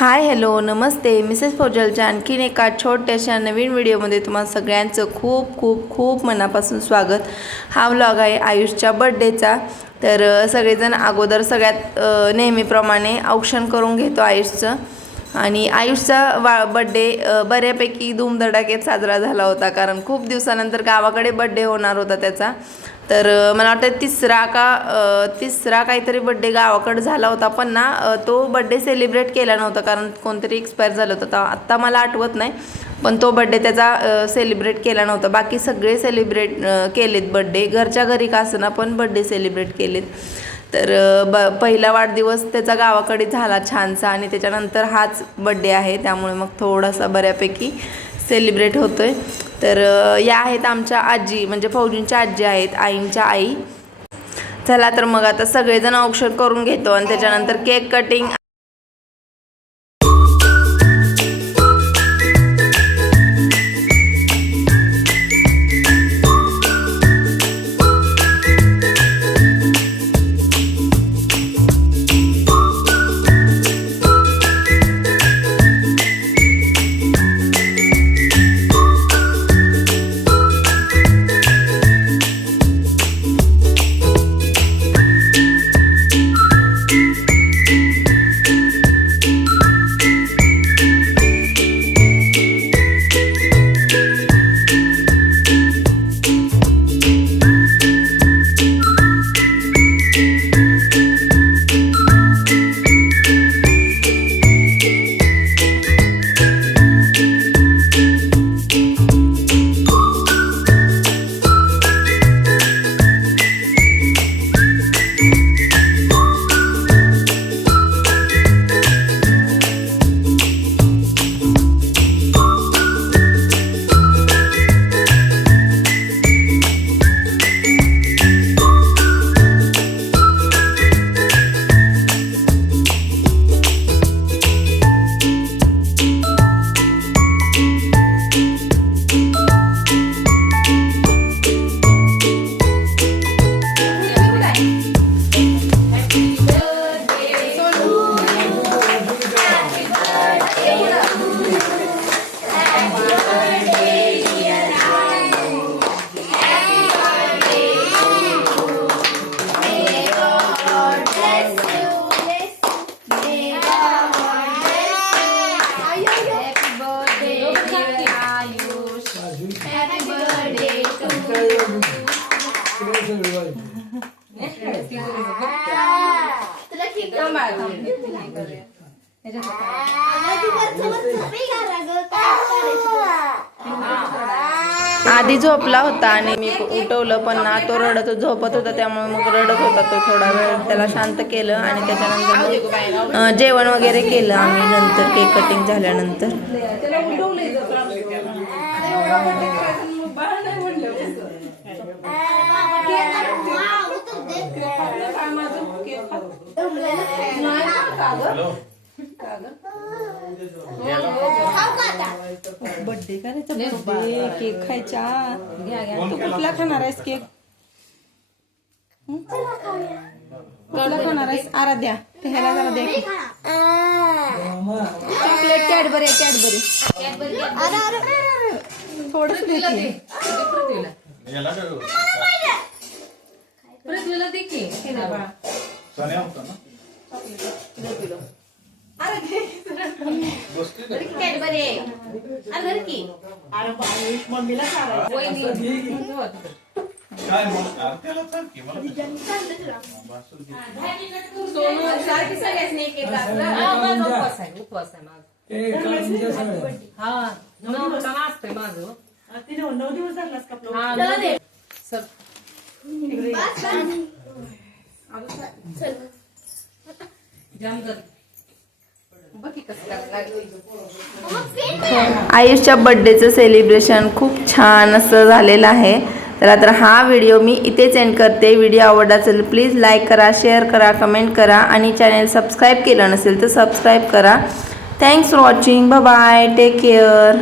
Hi hello नमस्ते Mrs फौजलच्या आणखीन एका छोट्याशा नवीन व्हिडिओमध्ये तुम्हाला सगळ्यांचं खूप खूप खूप मनापासून स्वागत। हा व्लॉग आहे आयुषच्या बर्थडेचा। तर सगळेजण अगोदर सगळ्यात नेहमीप्रमाणे औक्षण करून घेतो आयुषचं। आणि आयुषचा बर्थडे बऱ्यापैकी धूमधडाक्यात साजरा झाला होता, कारण खूप दिवसानंतर गावाकडे बर्थडे होणार होता त्याचा। तर मला वाटतं तिसरा काहीतरी बर्थडे गावाकडे झाला होता, पण ना तो बर्थडे सेलिब्रेट केला नव्हता कारण कोणतरी एक्सपायर झालं होतं। आत्ता मला आठवत नाही, पण तो बर्थडे त्याचा सेलिब्रेट केला नव्हता। बाकी सगळे सेलिब्रेट केलेत बर्थडे, घरच्या घरी का असना पण बर्थडे सेलिब्रेट केलेत। तर पहिला वाढदिवस त्याचा गावाकडे झाला छानसा, आणि त्याच्यानंतर हाच बर्थडे आहे, त्यामुळे मग थोडासा बऱ्यापैकी सेलिब्रेट होतोय। तर या आहेत आमच्या आजी, म्हणजे फौजींच्या आजी आहेत, आईंच्या आई। चला तर मग आता सगळेजण औक्षण करून घेतो आणि त्याच्यानंतर केक कटिंग। आधी झोपला होता आणि मी उठवलं, पण ना तो झोपत होता, त्यामुळे मग रडत होता तो। थोडा वेळ त्याला शांत केलं आणि त्याच्यानंतर जेवण वगैरे केलं आम्ही नंतर, केक कटिंग झाल्यानंतर। बर्थडे करायचा, केक खायचा। तू कुठला खाणार आहेस केक? कुठला खाणार आहेस? आराध्या ते ह्याला जरा दे की। चॉकलेट कॅडबरी थोडंच दे आयुषच्या बर्थडेचं सेलिब्रेशन खूप छान असं झालेलं आहे। तर हा व्हिडिओ मी इथेच एंड करते। व्हिडिओ आवडला असेल प्लीज लाईक करा, शेअर करा, कमेंट करा, आणि चॅनल सबस्क्राईब केलं नसेल तर सबस्क्राईब करा। Thanks for watching, bye bye, take care.